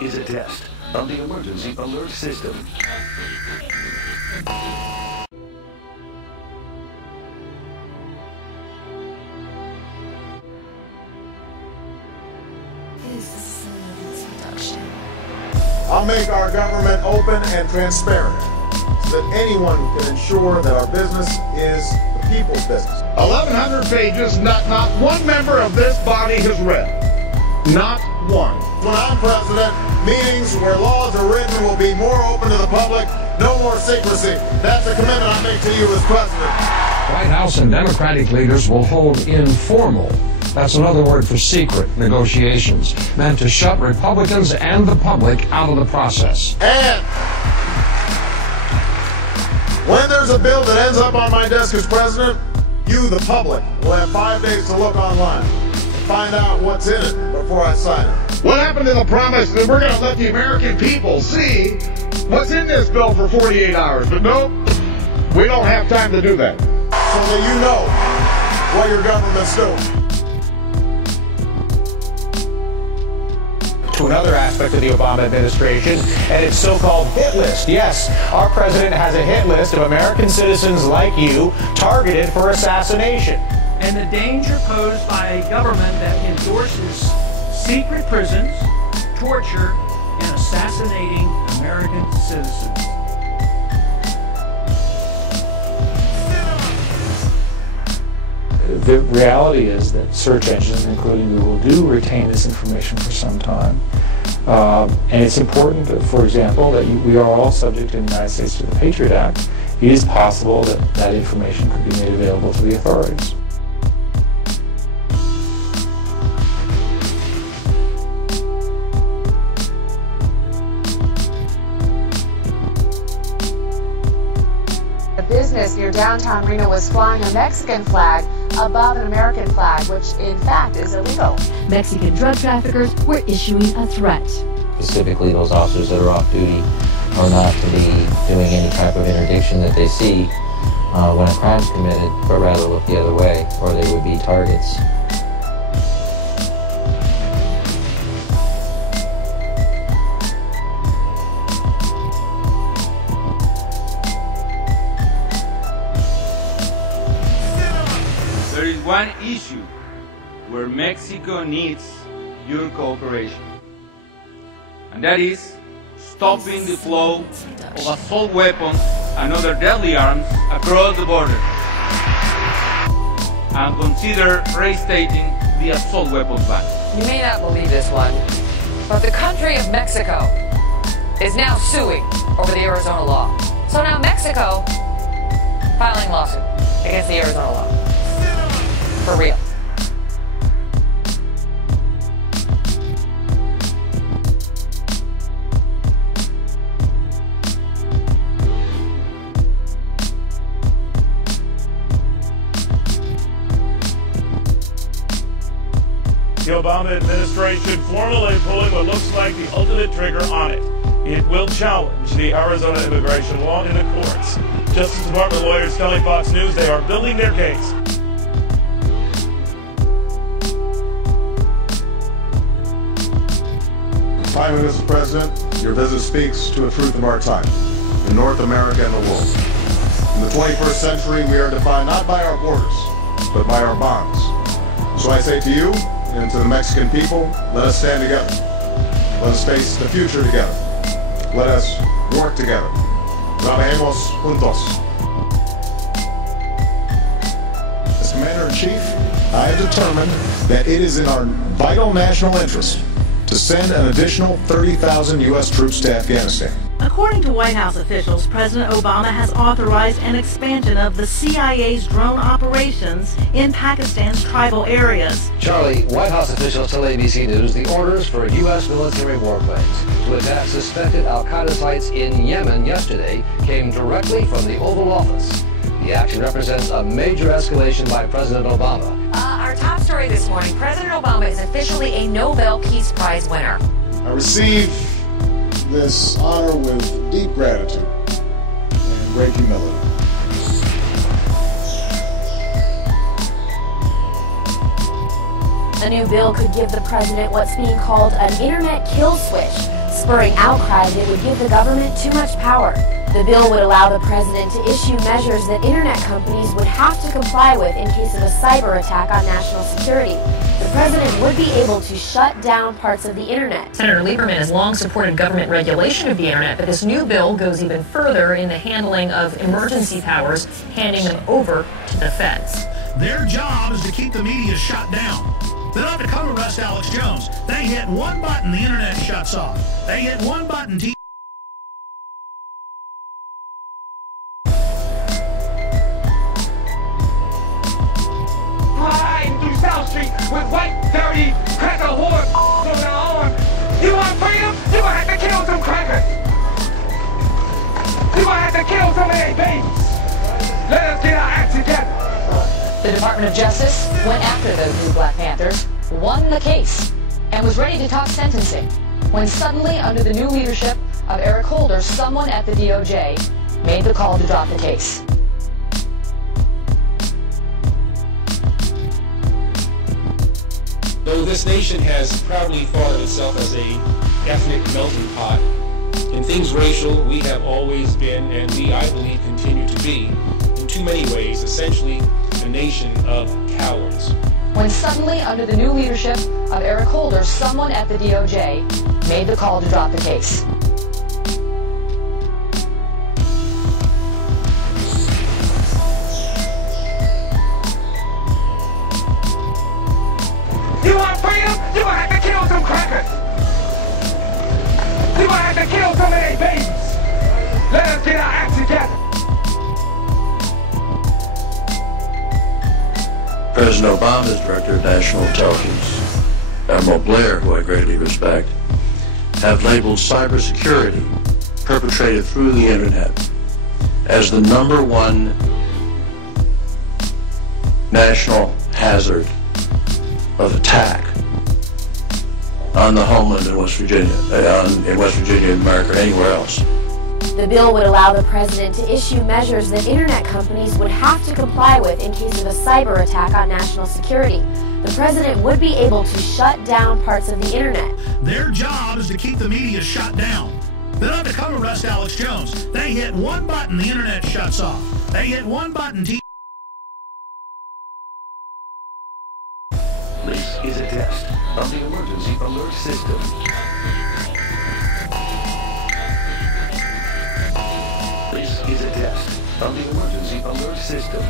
This is a test of the emergency alert system. I'll make our government open and transparent so that anyone can ensure that our business is the people's business. 1,100 pages, not one member of this body has read. Not one. When I'm president, meetings where laws are written will be more open to the public, no more secrecy. That's a commitment I make to you as president. White House and Democratic leaders will hold informal, that's another word for secret, negotiations meant to shut Republicans and the public out of the process. And when there's a bill that ends up on my desk as president, you, the public, will have 5 days to look online and find out what's in it before I sign it. What happened to the promise that we're going to let the American people see what's in this bill for 48 hours? But nope, we don't have time to do that. So that you know what your government's doing. To another aspect of the Obama administration and its so-called hit list. Yes, our president has a hit list of American citizens like you targeted for assassination. And the danger posed by a government that endorses secret prisons, torture, and assassinating American citizens. The reality is that search engines, including Google, do retain this information for some time. And it's important, for example, that we are all subject in the United States to the Patriot Act. It is possible that that information could be made available to the authorities. A business near downtown Reno was flying a Mexican flag above an American flag, which in fact is illegal. Mexican drug traffickers were issuing a threat. Specifically, those officers that are off duty are not to be doing any type of interdiction that they see when a crime's committed, but rather look the other way, or they would be targets. There is one issue where Mexico needs your cooperation, and that is stopping the flow of assault weapons and other deadly arms across the border, and consider reinstating the assault weapons ban. You may not believe this one, but the country of Mexico is now suing over the Arizona law. So now Mexico filing lawsuit against the Arizona law. For real. The Obama administration formally pulling what looks like the ultimate trigger on it. It will challenge the Arizona immigration law in the courts. Justice Department lawyers telling Fox News they are building their case. Finally, Mr. President, your visit speaks to a truth of our time, in North America and the world. In the 21st century, we are defined not by our borders, but by our bonds. So I say to you and to the Mexican people, let us stand together. Let us face the future together. Let us work together. Trabajemos juntos. As Commander-in-Chief, I have determined that it is in our vital national interest to send an additional 30,000 U.S. troops to Afghanistan. According to White House officials, President Obama has authorized an expansion of the CIA's drone operations in Pakistan's tribal areas. Charlie, White House officials tell ABC News the orders for U.S. military warplanes to attack suspected al-Qaeda sites in Yemen yesterday came directly from the Oval Office. The action represents a major escalation by President Obama. Our top story this morning, President Obama is officially a Nobel Peace Prize winner. I receive this honor with deep gratitude and great humility. A new bill could give the president what's being called an internet kill switch, spurring outcry that it would give the government too much power. The bill would allow the president to issue measures that internet companies would have to comply with in case of a cyber attack on national security. The president would be able to shut down parts of the internet. Senator Lieberman has long supported government regulation of the internet, but this new bill goes even further in the handling of emergency powers, handing them over to the feds. Their job is to keep the media shut down. They don't have to come arrest Alex Jones. They hit one button, the internet shuts off. They hit one button, Riding through South Street with white, dirty, cracker whore on their arm. You want freedom? You gonna have to kill some crackers. You gonna have to kill some of their babies. Let us get our act together. The Department of Justice went after those new Black Panthers, won the case, and was ready to talk sentencing, when suddenly, under the new leadership of Eric Holder, someone at the DOJ made the call to drop the case. Though this nation has proudly thought of itself as a ethnic melting pot, in things racial, we have always been, and we, I believe, continue to be, in too many ways, essentially a nation of cowards. When suddenly, under the new leadership of Eric Holder, someone at the DOJ made the call to drop the case. You want freedom? You gonna have to kill some crackers. You gonna have to kill some of their babies. Let us get our act together. President Obama's Director of National Intelligence, Admiral Blair, who I greatly respect, have labeled cybersecurity perpetrated through the internet as the #1 national hazard of attack on the homeland in West Virginia, in America, anywhere else. The bill would allow the president to issue measures that internet companies would have to comply with in case of a cyber attack on national security. The president would be able to shut down parts of the internet. Their job is to keep the media shut down. They don't have to come arrest Alex Jones. They hit one button, the internet shuts off. They hit one button, This is a test of the emergency alert system. This is a test of the emergency alert system.